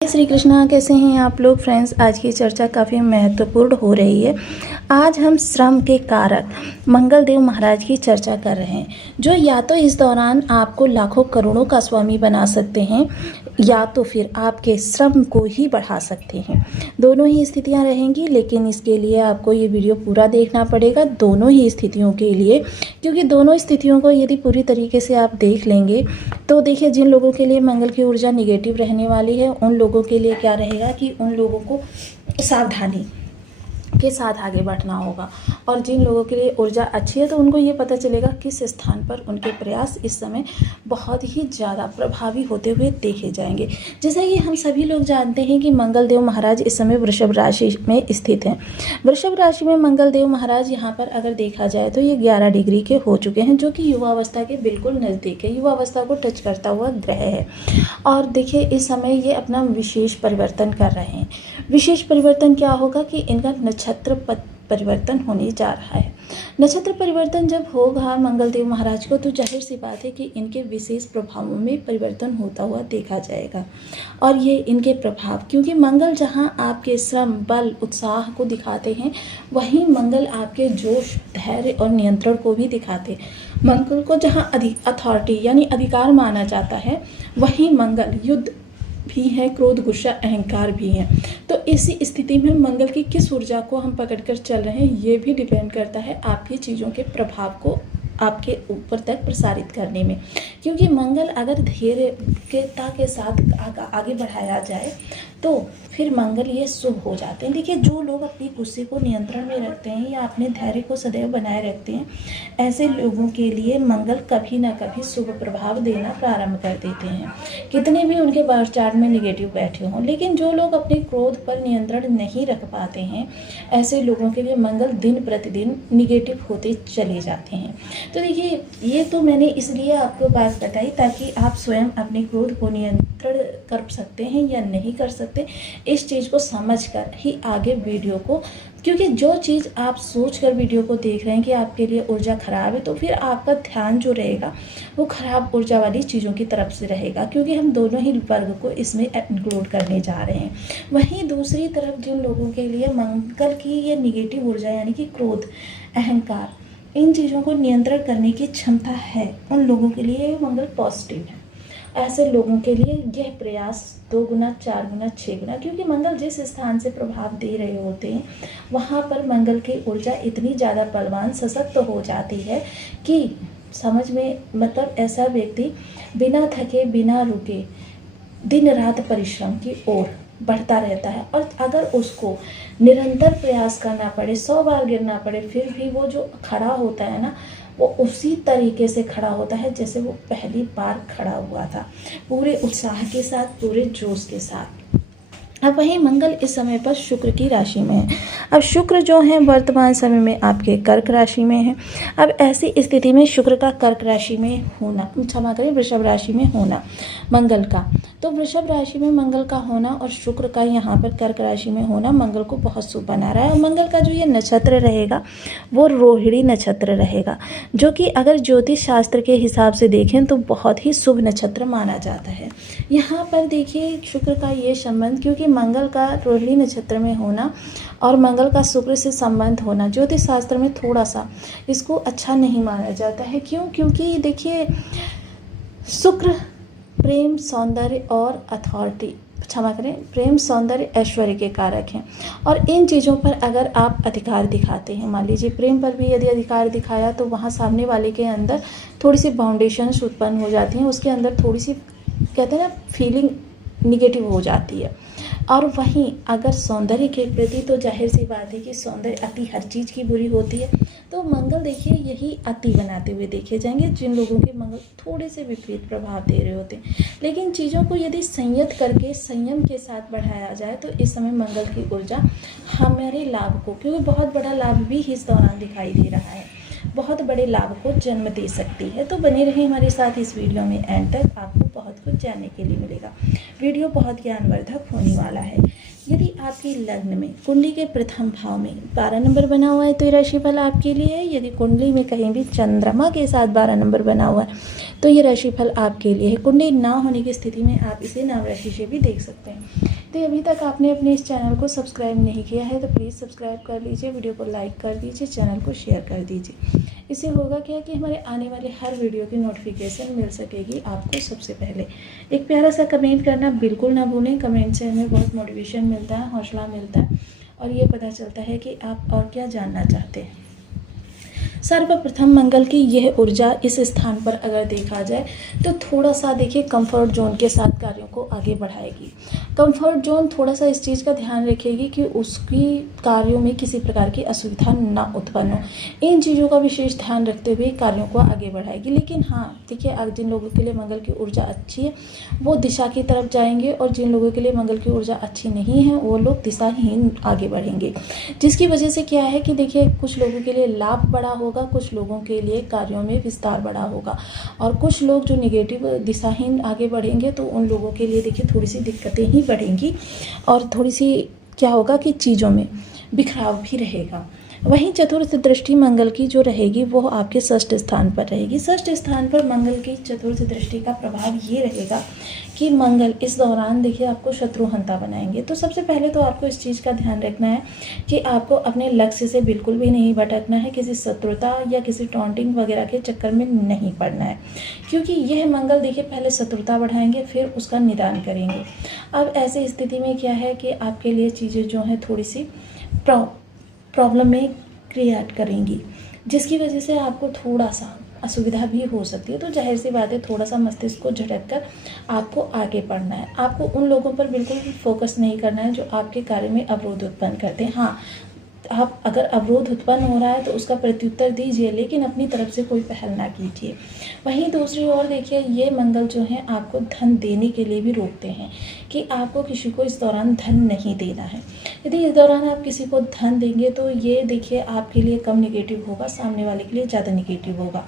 श्री कृष्णा, कैसे हैं आप लोग फ्रेंड्स। आज की चर्चा काफ़ी महत्वपूर्ण हो रही है। आज हम श्रम के कारक मंगल देव महाराज की चर्चा कर रहे हैं, जो या तो इस दौरान आपको लाखों करोड़ों का स्वामी बना सकते हैं या तो फिर आपके श्रम को ही बढ़ा सकते हैं। दोनों ही स्थितियां रहेंगी, लेकिन इसके लिए आपको ये वीडियो पूरा देखना पड़ेगा दोनों ही स्थितियों के लिए, क्योंकि दोनों स्थितियों को यदि पूरी तरीके से आप देख लेंगे तो देखिए, जिन लोगों के लिए मंगल की ऊर्जा निगेटिव रहने वाली है उन लोगों के लिए क्या रहेगा कि उन लोगों को सावधानी के साथ आगे बढ़ना होगा, और जिन लोगों के लिए ऊर्जा अच्छी है तो उनको ये पता चलेगा किस स्थान पर उनके प्रयास इस समय बहुत ही ज़्यादा प्रभावी होते हुए देखे जाएंगे। जैसा कि हम सभी लोग जानते हैं कि मंगल देव महाराज इस समय वृषभ राशि में स्थित हैं। वृषभ राशि में मंगल देव महाराज यहाँ पर अगर देखा जाए तो ये 11 डिग्री के हो चुके हैं, जो कि युवावस्था के बिल्कुल नज़दीक है, युवावस्था को टच करता हुआ ग्रह है। और देखिए, इस समय ये अपना विशेष परिवर्तन कर रहे हैं। विशेष परिवर्तन क्या होगा कि इनका नक्षत्र परिवर्तन होने जा रहा है। नक्षत्र परिवर्तन जब होगा मंगल देव महाराज को, तो जाहिर सी बात है कि इनके विशेष प्रभावों में परिवर्तन होता हुआ देखा जाएगा। और ये इनके प्रभाव, क्योंकि मंगल जहां आपके श्रम, बल, उत्साह को दिखाते हैं, वहीं मंगल आपके जोश, धैर्य और नियंत्रण को भी दिखाते हैं। मंगल को जहां अथॉरिटी यानी अधिकार माना जाता है, वहीं मंगल युद्ध भी है, क्रोध, गुस्सा, अहंकार भी है। तो इसी स्थिति में मंगल की किस ऊर्जा को हम पकड़कर चल रहे हैं, ये भी डिपेंड करता है आपकी चीज़ों के प्रभाव को आपके ऊपर तक प्रसारित करने में। क्योंकि मंगल अगर धैर्यता के साथ आगे बढ़ाया जाए तो फिर मंगल ये शुभ हो जाते हैं। देखिए, जो लोग अपनी गुस्से को नियंत्रण में रखते हैं या अपने धैर्य को सदैव बनाए रखते हैं, ऐसे लोगों के लिए मंगल कभी ना कभी शुभ प्रभाव देना प्रारंभ कर देते हैं, कितने भी उनके बर्थ चार्ट में निगेटिव बैठे हों। लेकिन जो लोग अपने क्रोध पर नियंत्रण नहीं रख पाते हैं, ऐसे लोगों के लिए मंगल दिन प्रतिदिन निगेटिव होते चले जाते हैं। तो देखिए, ये तो मैंने इसलिए आपको बात बताई ताकि आप स्वयं अपने क्रोध को नियंत्रण कर सकते हैं या नहीं कर सकते, इस चीज़ को समझकर ही आगे वीडियो को, क्योंकि जो चीज़ आप सोचकर वीडियो को देख रहे हैं कि आपके लिए ऊर्जा खराब है, तो फिर आपका ध्यान जो रहेगा वो खराब ऊर्जा वाली चीज़ों की तरफ से रहेगा, क्योंकि हम दोनों ही वर्ग को इसमें इंक्लूड करने जा रहे हैं। वहीं दूसरी तरफ जिन लोगों के लिए मंगल की ये निगेटिव ऊर्जा यानी कि क्रोध, अहंकार, इन चीज़ों को नियंत्रण करने की क्षमता है, उन लोगों के लिए मंगल पॉजिटिव है। ऐसे लोगों के लिए यह प्रयास 2 गुना, 4 गुना, 6 गुना, क्योंकि मंगल जिस स्थान से प्रभाव दे रहे होते हैं वहाँ पर मंगल की ऊर्जा इतनी ज़्यादा बलवान, सशक्त हो जाती है कि समझ में, मतलब ऐसा व्यक्ति बिना थके, बिना रुके दिन रात परिश्रम की ओर बढ़ता रहता है। और अगर उसको निरंतर प्रयास करना पड़े, 100 बार गिरना पड़े, फिर भी वो जो खड़ा होता है ना, वो उसी तरीके से खड़ा होता है जैसे वो पहली बार खड़ा हुआ था, पूरे उत्साह के साथ, पूरे जोश के साथ। अब वहीं मंगल इस समय पर शुक्र की राशि में है। अब शुक्र जो है वर्तमान समय में आपके कर्क राशि में है। अब ऐसी स्थिति में शुक्र का कर्क राशि में होना, क्षमा करें, वृषभ राशि में होना मंगल का, तो वृषभ राशि में मंगल का होना और शुक्र का यहाँ पर कर्क राशि में होना मंगल को बहुत शुभ बना रहा है। और मंगल का जो ये नक्षत्र रहेगा वो रोहिणी नक्षत्र रहेगा, जो कि अगर ज्योतिष शास्त्र के हिसाब से देखें तो बहुत ही शुभ नक्षत्र माना जाता है। यहाँ पर देखिए, शुक्र का ये संबंध, क्योंकि मंगल का रोहिणी नक्षत्र में होना और मंगल का शुक्र से संबंध होना ज्योतिष शास्त्र में थोड़ा सा इसको अच्छा नहीं माना जाता है। क्यों? क्योंकि देखिए, शुक्र प्रेम, सौंदर्य और अथॉरिटी, क्षमा करें, प्रेम, सौंदर्य, ऐश्वर्य के कारक हैं। और इन चीज़ों पर अगर आप अधिकार दिखाते हैं, मान लीजिए प्रेम पर भी यदि अधिकार दिखाया, तो वहाँ सामने वाले के अंदर थोड़ी सी बाउंडेशंस उत्पन्न हो जाती हैं, उसके अंदर थोड़ी सी, कहते हैं ना, फीलिंग निगेटिव हो जाती है। और वहीं अगर सौंदर्य के प्रति, तो जाहिर सी बात है कि सौंदर्य, अति हर चीज़ की बुरी होती है। तो मंगल देखिए यही अति बनाते हुए देखे जाएंगे, जिन लोगों के मंगल थोड़े से विपरीत प्रभाव दे रहे होते हैं। लेकिन चीज़ों को यदि संयत करके संयम के साथ बढ़ाया जाए तो इस समय मंगल की ऊर्जा हमारे लाभ को, क्योंकि बहुत बड़ा लाभ भी इस दौरान दिखाई दे रहा है, बहुत बड़े लाभ को जन्म दे सकती है। तो बने रहें हमारे साथ इस वीडियो में एंड तक, आपको बहुत कुछ जानने के लिए मिलेगा। वीडियो बहुत ज्ञानवर्धक होने वाला है। यदि आपकी लग्न में कुंडली के प्रथम भाव में 12 नंबर बना हुआ है तो ये राशिफल आपके लिए है। यदि कुंडली में कहीं भी चंद्रमा के साथ 12 नंबर बना हुआ है तो ये राशिफल आपके लिए है। कुंडली ना होने की स्थिति में आप इसे नाम राशि से भी देख सकते हैं। तो अभी तक आपने अपने इस चैनल को सब्सक्राइब नहीं किया है तो प्लीज़ सब्सक्राइब कर लीजिए, वीडियो को लाइक कर दीजिए, चैनल को शेयर कर दीजिए। इससे होगा क्या कि हमारे आने वाले हर वीडियो की नोटिफिकेशन मिल सकेगी आपको सबसे पहले। एक प्यारा सा कमेंट करना बिल्कुल ना भूलें। कमेंट से हमें बहुत मोटिवेशन मिलता है, हौसला मिलता है और ये पता चलता है कि आप और क्या जानना चाहते हैं। सर्वप्रथम मंगल की यह ऊर्जा इस स्थान पर अगर देखा जाए तो थोड़ा सा देखिए कंफर्ट जोन के साथ कार्यों को आगे बढ़ाएगी। कंफर्ट जोन थोड़ा सा इस चीज़ का ध्यान रखेगी कि उसकी कार्यों में किसी प्रकार की असुविधा ना उत्पन्न हो। इन चीज़ों का विशेष ध्यान रखते हुए कार्यों को आगे बढ़ाएगी। लेकिन हाँ देखिए, आज जिन लोगों के लिए मंगल की ऊर्जा अच्छी है वो दिशा की तरफ जाएंगे और जिन लोगों के लिए मंगल की ऊर्जा अच्छी नहीं है वो लोग दिशाहीन आगे बढ़ेंगे। जिसकी वजह से क्या है कि देखिए, कुछ लोगों के लिए लाभ बड़ा होगा, कुछ लोगों के लिए कार्यों में विस्तार बड़ा होगा और कुछ लोग जो नेगेटिव दिशाहीन आगे बढ़ेंगे तो उन लोगों के लिए देखिए थोड़ी सी दिक्कतें ही बढ़ेंगी और थोड़ी सी क्या होगा कि चीज़ों में बिखराव भी रहेगा। वहीं चतुर्थ दृष्टि मंगल की जो रहेगी वो आपके षष्ठ स्थान पर रहेगी। षष्ठ स्थान पर मंगल की चतुर्थ दृष्टि का प्रभाव ये रहेगा कि मंगल इस दौरान देखिए आपको शत्रुहंता बनाएंगे। तो सबसे पहले तो आपको इस चीज़ का ध्यान रखना है कि आपको अपने लक्ष्य से बिल्कुल भी नहीं भटकना है, किसी शत्रुता या किसी टॉन्टिंग वगैरह के चक्कर में नहीं पड़ना है, क्योंकि यह मंगल देखिए पहले शत्रुता बढ़ाएंगे फिर उसका निदान करेंगे। अब ऐसी स्थिति में क्या है कि आपके लिए चीज़ें जो हैं थोड़ी सी प्रॉब्लम में क्रिएट करेंगी, जिसकी वजह से आपको थोड़ा सा असुविधा भी हो सकती है। तो जाहिर सी बात है, थोड़ा सा मस्तिष्क को झटक कर आपको आगे बढ़ना है। आपको उन लोगों पर बिल्कुल भी फोकस नहीं करना है जो आपके कार्य में अवरोध उत्पन्न करते हैं। हाँ, आप अगर अवरोध उत्पन्न हो रहा है तो उसका प्रत्युत्तर दीजिए, लेकिन अपनी तरफ से कोई पहल ना कीजिए। वहीं दूसरी ओर देखिए, ये मंगल जो है आपको धन देने के लिए भी रोकते हैं कि आपको किसी को इस दौरान धन नहीं देना है। यदि इस दौरान आप किसी को धन देंगे तो ये देखिए आपके लिए कम निगेटिव होगा, सामने वाले के लिए ज़्यादा निगेटिव होगा,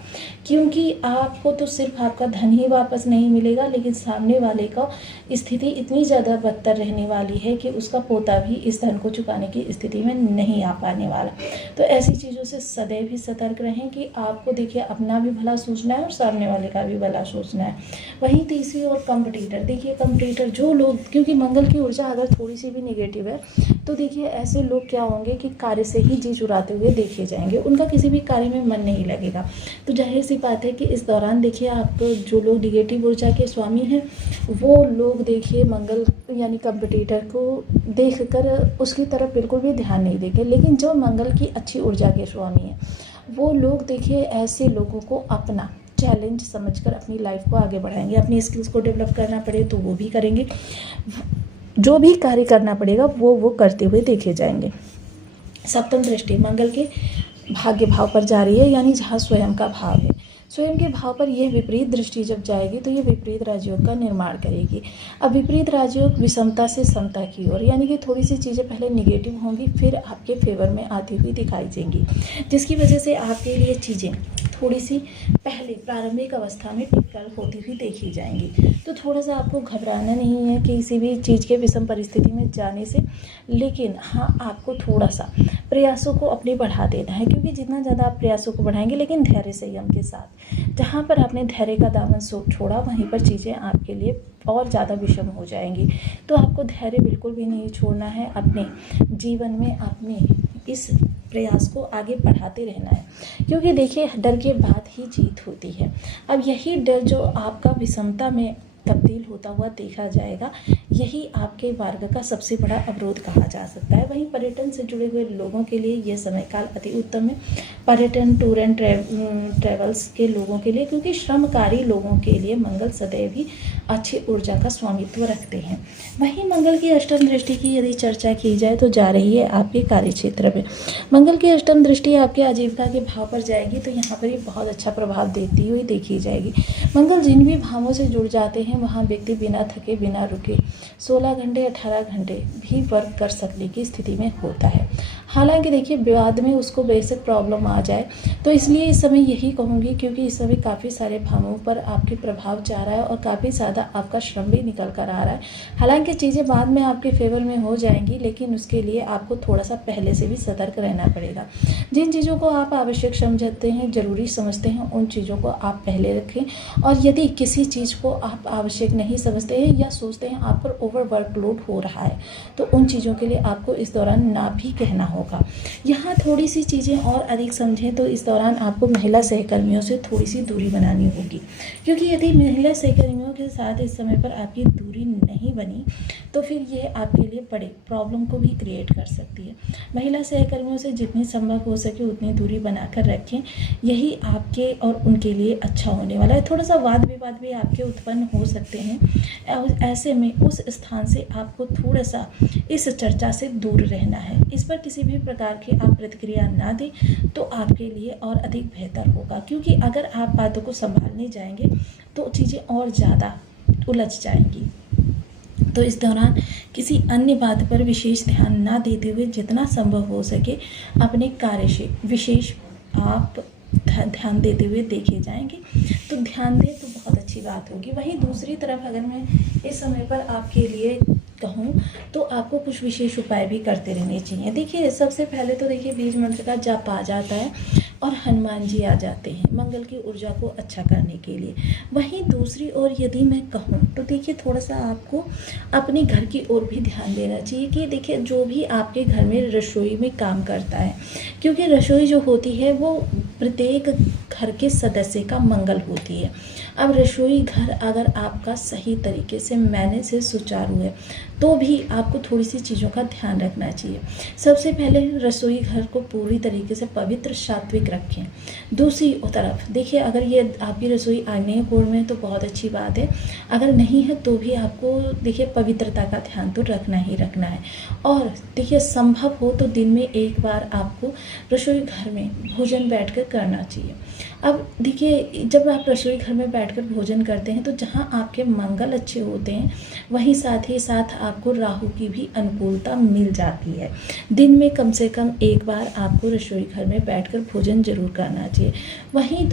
क्योंकि आपको तो सिर्फ आपका धन ही वापस नहीं मिलेगा, लेकिन सामने वाले का स्थिति इतनी ज़्यादा बदतर रहने वाली है कि उसका पोता भी इस धन को चुकाने की स्थिति में नहीं आ पाने वाला। तो ऐसी चीज़ों से सदैव ही सतर्क रहें कि आपको देखिए अपना भी भला सोचना है और सामने वाले का भी भला सोचना है। वहीं तीसरी ओर कंपटीटर, देखिए कंपटीटर जो लोग, क्योंकि मंगल की ऊर्जा अगर थोड़ी सी भी निगेटिव है तो देखिए ऐसे लोग क्या होंगे कि कार्य से ही जी चुराते हुए देखे जाएंगे, उनका किसी भी कार्य में मन नहीं लगेगा। तो जाहिर सी बात है कि इस दौरान देखिए आप जो लोग निगेटिव ऊर्जा के स्वामी हैं वो लोग देखिए मंगल यानी कंपटीटर को देखकर उसकी तरफ बिल्कुल भी ध्यान नहीं देंगे। लेकिन जो मंगल की अच्छी ऊर्जा के स्वामी हैं वो लोग देखिए ऐसे लोगों को अपना चैलेंज समझकर अपनी लाइफ को आगे बढ़ाएंगे। अपनी स्किल्स को डेवलप करना पड़े तो वो भी करेंगे, जो भी कार्य करना पड़ेगा वो करते हुए देखे जाएंगे। सप्तम दृष्टि मंगल के भाग्य भाव पर जा रही है, यानी जहाँ स्वयं का भाव है। स्वयं के भाव पर यह विपरीत दृष्टि जब जाएगी तो ये विपरीत राजयोग का निर्माण करेगी। अब विपरीत राजयोग विषमता से समता की ओर, यानी कि थोड़ी सी चीज़ें पहले निगेटिव होंगी फिर आपके फेवर में आती हुई दिखाई देंगी, जिसकी वजह से आपके लिए चीज़ें थोड़ी सी पहले प्रारंभिक अवस्था में टिककर होती हुई देखी जाएंगी। तो थोड़ा सा आपको घबराना नहीं है किसी भी चीज़ के विषम परिस्थिति में जाने से, लेकिन हाँ आपको थोड़ा सा प्रयासों को अपने बढ़ा देना है, क्योंकि जितना ज़्यादा आप प्रयासों को बढ़ाएंगे लेकिन धैर्य संयम के साथ, जहाँ पर आपने धैर्य का दामन छोड़ा वहीं पर चीज़ें आपके लिए और ज़्यादा विषम हो जाएंगी। तो आपको धैर्य बिल्कुल भी नहीं छोड़ना है, अपने जीवन में अपने इस प्रयास को आगे बढ़ाते रहना है, क्योंकि देखिए डर के बाद ही जीत होती है। अब यही डर जो आपका विषमता में तब्दील होता हुआ देखा जाएगा, यही आपके मार्ग का सबसे बड़ा अवरोध कहा जा सकता है। वहीं पर्यटन से जुड़े हुए लोगों के लिए यह समय काल अति उत्तम है। पर्यटन, टूर एंड ट्रेवल्स के लोगों के लिए, क्योंकि श्रमकारी लोगों के लिए मंगल सदैव ही अच्छी ऊर्जा का स्वामित्व रखते हैं। वहीं मंगल की अष्टम दृष्टि की यदि चर्चा की जाए तो जा रही है आपके कार्य क्षेत्र में। मंगल की अष्टम दृष्टि आपके आजीविका के भाव पर जाएगी तो यहाँ पर ये बहुत अच्छा प्रभाव देती हुई देखी जाएगी। मंगल जिन भी भावों से जुड़ जाते हैं वहाँ व्यक्ति बिना थके बिना रुके 16 घंटे 18 घंटे भी वर्क कर सकने की स्थिति में होता है। हालांकि देखिए बाद में उसको बेसिक प्रॉब्लम आ जाए, तो इसलिए इस समय यही कहूँगी, क्योंकि इस समय काफ़ी सारे भावों पर आपके प्रभाव जा रहा है और काफ़ी ज़्यादा ज़्यादा आपका श्रम भी निकल कर आ रहा है। हालांकि चीज़ें बाद में आपके फेवर में हो जाएंगी, लेकिन उसके लिए आपको थोड़ा सा पहले से भी सतर्क रहना पड़ेगा। जिन चीज़ों को आप आवश्यक समझते हैं, ज़रूरी समझते हैं, उन चीज़ों को आप पहले रखें। और यदि किसी चीज़ को आप आवश्यक नहीं समझते हैं या सोचते हैं आप पर ओवर वर्कलोड हो रहा है, तो उन चीज़ों के लिए आपको इस दौरान ना भी कहना होगा। यहाँ थोड़ी सी चीज़ें और अधिक समझें तो इस दौरान आपको महिला सहकर्मियों से थोड़ी सी दूरी बनानी होगी, क्योंकि यदि महिला सहकर्मियों के साथ इस समय पर आपकी दूरी नहीं बनी तो फिर ये आपके लिए बड़े प्रॉब्लम को भी क्रिएट कर सकती है। महिला सहकर्मियों से जितनी संभव हो सके उतनी दूरी बनाकर रखें, यही आपके और उनके लिए अच्छा होने वाला है। थोड़ा सा वाद विवाद भी आपके उत्पन्न हो सकते हैं, ऐसे में उस स्थान से आपको थोड़ा सा इस चर्चा से दूर रहना है। इस पर किसी भी प्रकार की आप प्रतिक्रिया ना दें तो आपके लिए और अधिक बेहतर होगा, क्योंकि अगर आप बातों को संभालने जाएंगे तो चीज़ें और ज़्यादा उलझ जाएंगी। तो इस दौरान किसी अन्य बात पर विशेष ध्यान ना देते हुए जितना संभव हो सके अपने कार्य से विशेष आप ध्यान देते हुए देखे जाएंगे। तो ध्यान दें तो बहुत अच्छी बात होगी। वहीं दूसरी तरफ अगर मैं इस समय पर आपके लिए कहूँ तो आपको कुछ विशेष उपाय भी करते रहने चाहिए। देखिए, सबसे पहले तो देखिए बीज मंत्र का जाप आ जाता है और हनुमान जी आ जाते हैं मंगल की ऊर्जा को अच्छा करने के लिए। वहीं दूसरी ओर यदि मैं कहूँ तो देखिए थोड़ा सा आपको अपने घर की ओर भी ध्यान देना चाहिए कि देखिए जो भी आपके घर में रसोई में काम करता है, क्योंकि रसोई जो होती है वो प्रत्येक घर के सदस्य का मंगल होती है। अब रसोई घर अगर आपका सही तरीके से मैनेज से सुचारू है तो भी आपको थोड़ी सी चीज़ों का ध्यान रखना चाहिए। सबसे पहले रसोई घर को पूरी तरीके से पवित्र सात्विक रखें। दूसरी तरफ देखिए, अगर ये आपकी रसोई आग्नेय कोण में तो बहुत अच्छी बात है, अगर नहीं है तो भी आपको देखिए पवित्रता का ध्यान तो रखना ही रखना है। और देखिए संभव हो तो दिन में एक बार आपको रसोई घर में भोजन बैठकर करना चाहिए। अब देखिए, जब आप रसोई घर में बैठकर भोजन करते हैं तो जहाँ आपके मंगल अच्छे होते हैं वहीं साथ ही साथ आपको राहु की भी अनुकूलता मिल जाती है। दिन में कम से कम एक बार आपको रसोई घर में बैठकर भोजन जरूर करना चाहिए। वहीं